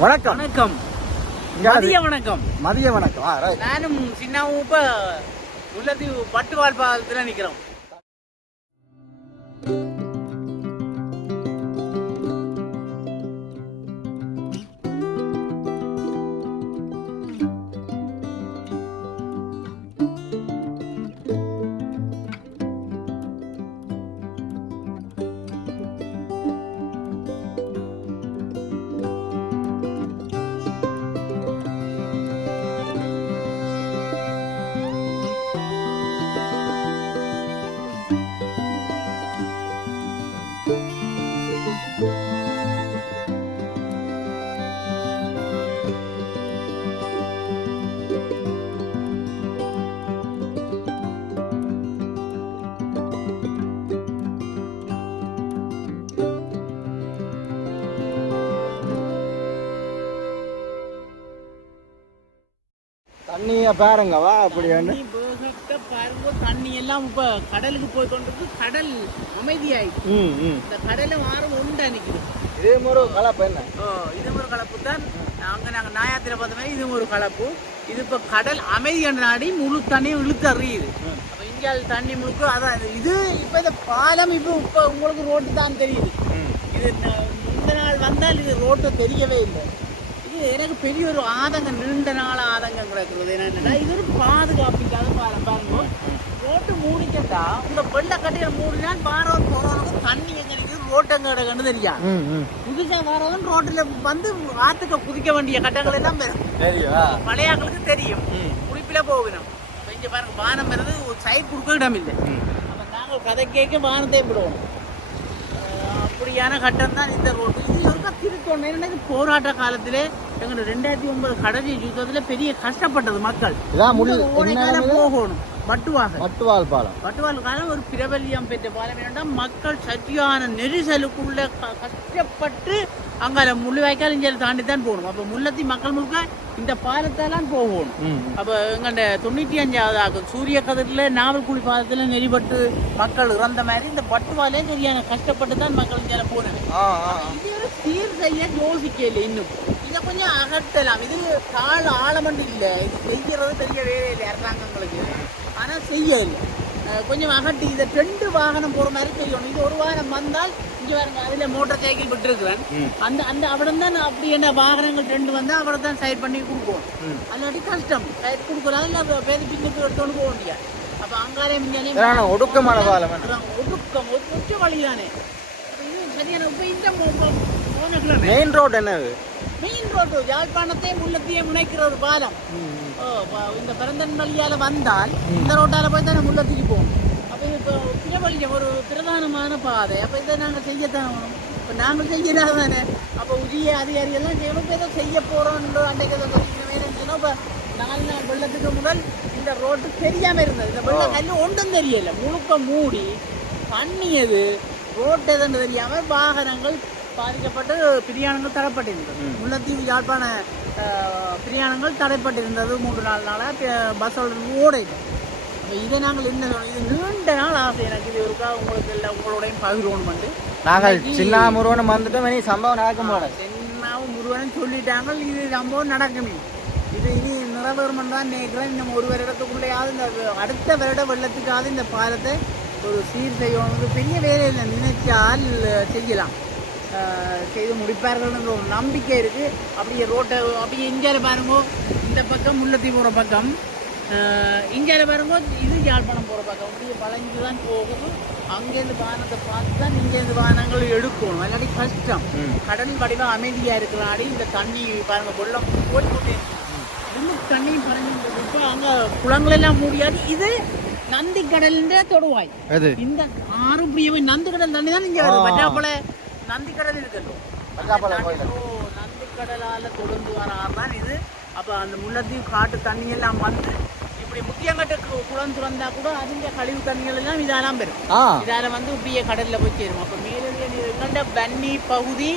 வணக்கம். வணக்கம். மதிய வணக்கம். நானும் சின்னாவும் இப்ப முல்லைத்தீவு பட்டுவால் பாலத்துல நிக்கிறோம். தண்ணிய பாருங்கவா அப்படி பாருங்க, தண்ணி எல்லாம் இப்ப கடலுக்கு போய் கொண்டிருக்கு. கடல் அமைதியாயிடுச்சு. இந்த கடலை வாரம் உண்டா நிக்குது. இதே ஒரு கலப்பு என்ன? இது ஒரு கலப்பு தான். அங்க நாங்க நாயாத்திர பார்த்த மாதிரி இது ஒரு கலப்பு. இது இப்ப கடல் அமைதியான நாடி முழு தண்ணியும் இழுத்து அறியுது. அப்ப இந்தியாவில் தண்ணி முழுக்க அதான் இது. இப்ப இந்த பாலம் இப்ப உங்களுக்கு ரோட்டு தான் தெரியுது. இது இந்த நாள் வந்தால் இது ரோட்டு தெரியவே இல்லை. எனக்கு பெரிய ஒரு ஆதங்கம், நீண்ட நாள் ஆதங்கம் கிடக்குறது என்னன்னா, இது ஒரு பாதுகாப்பில்லாத பாலம். பாருங்க, ரோட்டு மூடிக்கட்டா இந்த வெள்ள கட்டிகள் மூடினால் வாரம் போறவனுக்கு தண்ணி எங்க நிற்குது, ரோட்டு எங்க கிடக்குன்னு தெரியா. புதுசா வரவன் ரோட்டுல வந்து ஆத்துக்க குதிக்க வேண்டிய கட்டங்கள் எல்லாம் பெறும். பழையாக்களுக்கு தெரியும், குடிப்பில போகணும். இங்க பாருங்க, வானம் வருது, ஒரு சைட் கொடுக்க இடம் இல்லை. அப்ப நாங்கள் கதை கேட்க வானத்தை விடுவோம். அப்படியான கட்டம் தான் இந்த ரோடு. இது ஒரு திருத்தோணு. எனக்கு போராட்ட காலத்திலே எங்க 2009 கடல் யுத்தத்துல பெரிய கஷ்டப்பட்டது மக்கள். போகணும் பட்டுவால் பாலம் ஒரு பிரபல்யம் பெற்ற பாலம். என்னன்னா, மக்கள் சத்தியான நெரிசலுக்குள்ள கஷ்டப்பட்டு அங்கால முள்ளிவாய்க்கால் இங்கே தாண்டித்தான் போகணும். அப்ப முல்லத்தி மக்கள் முழுக்க இந்த பாலத்தெல்லாம் போகணும். அப்ப எங்க 95வது சூரிய கதிரில நாவல்குழி பாலத்துல நெறிபட்டு மக்கள் இறந்த மாதிரி இந்த பட்டுவாலே சரியான கஷ்டப்பட்டு தான் மக்கள் இங்கே போனாங்க. இது ஒரு சீர் செய்ய யோசிக்கல. இன்னும் இதை கொஞ்சம் அகற்றலாம். இது கால ஆழமண்டு இல்லை. இது செய்யறது பெரிய வேலை இல்லை அரசாங்கங்களுக்கு. ஆனா செய்யல கொஞ்சம் அகட்டி இதை 2 வாகனம் போற மாதிரி செய்யணும். இது ஒரு வாகனம் வந்தால் இங்க பாருங்க, அதுல மோட்டார் சைக்கிள் விட்டு இருக்கிறேன். அந்த அவிடம் தான் அப்படி என்ன வாகனங்கள் 2 வந்தா அவரை தான் சைட் பண்ணி கொடுப்போம். அல்லாட்டி கஷ்டம் சைட் கொடுக்கலாம். இல்ல பேரு பின்னுக்கு எடுத்துன்னு போக முடியாது. அப்ப அங்காலே மிஞ்சாலே ஒடுக்கமான பாலம், ஒடுக்கம் ஒற்ற வழிதானே. சரியான மெயின் ரோடு என்னது? மெயின் ரோடு யாழ்ப்பாணத்தை முல்லத்தையே முனைக்கிற ஒரு பாலம். இந்த பிறந்தன் வழியால வந்தால் இந்த ரோட்டால போய் தானே முல்லத்திக்கு போகும். அப்ப இப்போ பிரபலியம் ஒரு பிரதானமான பாதை. அப்ப இதை நாங்க செய்யத்தான் வேணும். இப்ப நாங்கள் செய்யறாங்க தானே. அப்ப உரிய அதிகாரிகள்லாம் ஏதோ செய்ய போறோம். அன்றைக்கு வேணும். இப்ப 4 நாள் வெள்ளத்துக்கு முதல் இந்த ரோட்டு தெரியாம இருந்தது. இந்த வெள்ள கல்லு ஒன்றும் தெரியல. முழுக்க மூடி பண்ணியது ரோட்டு எதுன்னு தெரியாம வாகனங்கள் பாதிக்கப்பட்டு பிரயாணங்கள் தடைப்பட்டிருந்தது. முல்லைத்தீவு யாழ்ப்பாண பிரயாணங்கள் தடைப்பட்டிருந்தது. 3-4 நாளாக பஸ்ஸோட ஓடையில. அப்போ இதை நாங்கள் என்ன சொன்னோம், இது நீண்ட நாள் ஆசை எனக்கு. இது இருக்கா உங்களுக்கு இல்லை, உங்களோடையும் பகிர்வோம். நாங்கள் சின்ன முருகனும் வந்துட்டோம். இனி சம்பவம் நடக்கும் போல சின்னாவும் முருகனும் சொல்லிட்டாங்க. இது சம்பவம் நடக்குமே. இது இனி நிறைவேறும் தான் நினைக்கிறேன். இன்னும் ஒரு வருடத்துக்குள்ளேயாவது இந்த அடுத்த வருட வெள்ளத்துக்காவது இந்த பாலத்தை ஒரு சீர் செய்யணும். பெரிய வேலையில் நினைச்சால் செய்யலாம், செய்து முடிப்பார்கள் என்ற ஒரு நம்பிக்கை இருக்குது. அப்படியே ரோட்டை அப்படியே இந்தியாவில் பாருங்க, இந்த பக்கம் முல்லைத்தீவு போகிற பக்கம், இந்தியாவில் பாருங்க இது யாழ்ப்பாணம் போகிற பக்கம். அப்படியே வளைஞ்சு தான் போகுது. அங்கேருந்து வாகனத்தை பார்த்து தான் இங்கேருந்து வாகனங்கள் எடுக்கணும். இல்லாட்டி கஷ்டம். கடல் வடிவம் அமைதியாக இருக்கிறாடி இந்த தண்ணி பாருங்க, வெள்ளம் போய்கொண்டே இன்னும் தண்ணியும் பறந்து. இப்போ அங்கே குளங்களெல்லாம் மூடியாது. இது நந்தி கடல்ன்ற தொடுவாய். இந்த ஆறு பிரிவு நந்தி கடல் தண்ணி தான் இங்கே வருது. பட்டாப்பள நந்தி கடல் இருக்கட்டும், நந்தி கடலால தொடர்ந்து வர ஆறு தான் இது. அப்ப அந்த முல்லைத்தீவு காட்டு தண்ணி எல்லாம் வந்து இப்படி முத்தியங்கட்டு குளம் திறந்தா கூட அதுங்க கழிவு தண்ணிகள் எல்லாம் இதெல்லாம் பெறும். இதால வந்து இப்படியே கடல்ல போய் சேரும். அப்ப மேலே பன்னி பகுதி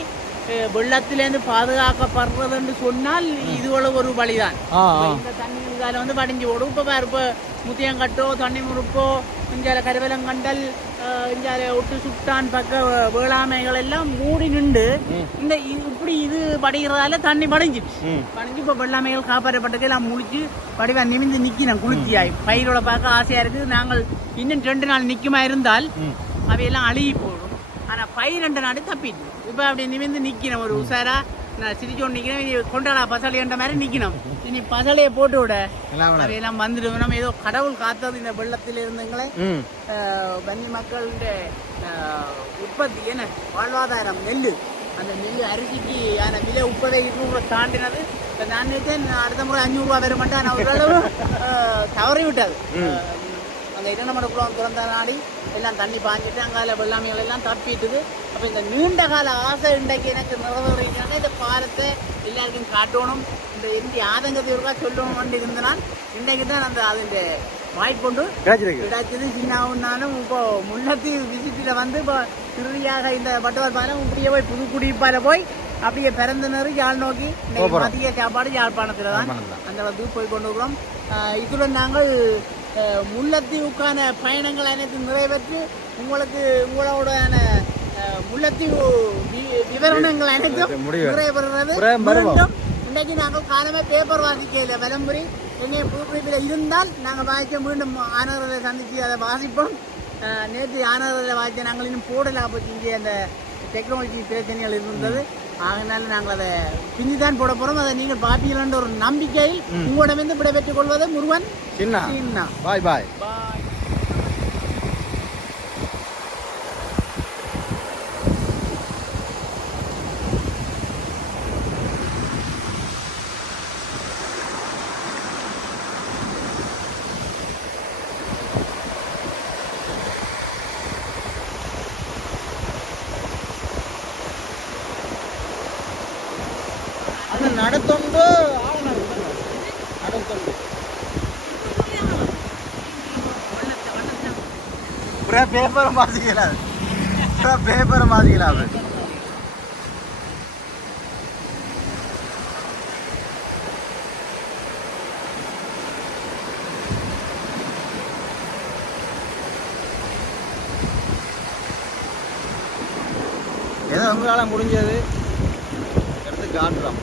வெள்ளத்திலேருந்து பாதுகாக்கப்படுறதுன்னு சொன்னால் இதுவளவு ஒரு வழிதான். இந்த தண்ணி இதால வந்து வடிஞ்சு ஓடும். இப்ப முத்தியங்கட்டோ தண்ணி முறுப்போ இங்கே கருவலங்கண்டல் இங்கே ஒட்டு சுட்டான் பக்க வேளாண்மைகள் எல்லாம் மூடி நின்று இந்த இப்படி இது படிக்கிறதால தண்ணி படிஞ்சிச்சு இப்போ வெள்ளாமைகள் காப்பாற்றப்பட்டது எல்லாம் முடிச்சு படிவா நிமிந்து நிற்கணும் குளிர்ச்சியாய் பயிரோட பார்க்க ஆசையாக இருக்குது. நாங்கள் இன்னும் 2 நாள் நிற்குமா இருந்தால் அவையெல்லாம் அழுகி போடும். ஆனால் பயிர் 2 நாடு தப்பிட்டு இப்போ அப்படி நிமிந்து நிற்கணும் ஒரு உஷாரா. நான் சிரிச்சோன்னு நிற்கிறேன், இனி கொண்டாடா பசலைன்ற மாதிரி நிற்கணும். இனி பசலையை போட்டு விட அவையெல்லாம் வந்துடும். நம்ம ஏதோ கடவுள் காத்தது இந்த வெள்ளத்தில் இருந்துங்களே. வன்னி மக்களுடைய உற்பத்தி என்ன வாழ்வாதாரம் நெல், அந்த நெல் அரிசிக்கு விலை 30-20 தாண்டினது. இப்போ நான் நினைச்சேன் அடுத்த முறை 500 ரூபா வர மாட்டேன். நான் ஓரளவு தவறி விட்டாது. அந்த இரண்டமட குளம் திறந்த நாடி எல்லாம் தண்ணி பாஞ்சிட்டு அங்கால வெள்ளாமைகள் எல்லாம் தப்பிட்டுது. அப்போ இந்த நீண்ட கால ஆசை இன்றைக்கு எனக்கு நிறைவேறினால இந்த பாலத்தை எல்லாருக்கும் காட்டணும், இந்த எந்த ஆதங்கத்தை இருக்கா சொல்லணும் இருந்தனால் இன்றைக்கு தான் அந்த அதிൻ്റെ வாய்ப்புண்டு கிடைச்சது. சின்னாலும் இப்போ முன்னத்தி விசிட்டில் வந்து இப்போ திருவியாக இந்த பட்டுவார் பாலம் இப்படியே போய் புதுக்குடிப்பால போய் அப்படியே பிறந்தனர் யாழ் நோக்கி மதிய சாப்பாடு யாழ்ப்பாணத்தில் தான் அந்த அளவுக்கு போய் கொண்டு இருக்கிறோம். இத்துடன் நாங்கள் முல்லைத்தீவுக்கான பயணங்கள் அனைத்தும் நிறைவேற்றி உங்களுக்கு உங்களோட முல்லைத்தீவு விவரணங்கள் அனைத்தும் நிறைவேறுறது. இன்றைக்கு நாங்கள் காலமே பேப்பர் வாசிக்கல விளம்பரி எங்கே புதுப்பில் இருந்தால் நாங்கள் வாசிக்க மீண்டும் ஆனவர்களை சந்தித்து அதை வாசிப்போம். நேற்று ஆனவர்களை வாசித்த நாங்கள் இன்னும் போடலை. அப்போ இங்கே அந்த டெக்னாலஜி பிரச்சனைகள் இருந்தது. அதனால நாங்கள் அதை பிந்தி தான் போட போகிறோம். அதை நீங்கள் பார்ப்பீங்களான்ற ஒரு நம்பிக்கையில் உங்களிடமிருந்து விடைபெற்றுக் கொள்வது முருகன் சின்ன. பாய் பாய். ಅದು ನಡತೊಂದು ನಡತೊಂದು ಪೂರಾ ಪೇಪರ್ ಮಾಸಿಗಿಲ್ಲ, ಪೂರಾ ಪೇಪರ್ ಮಾಸಿಗಿಲ್ಲ. ಅದು ஏதோ உங்களால் முடிஞ்சது எடுத்து காட்டுறோம்.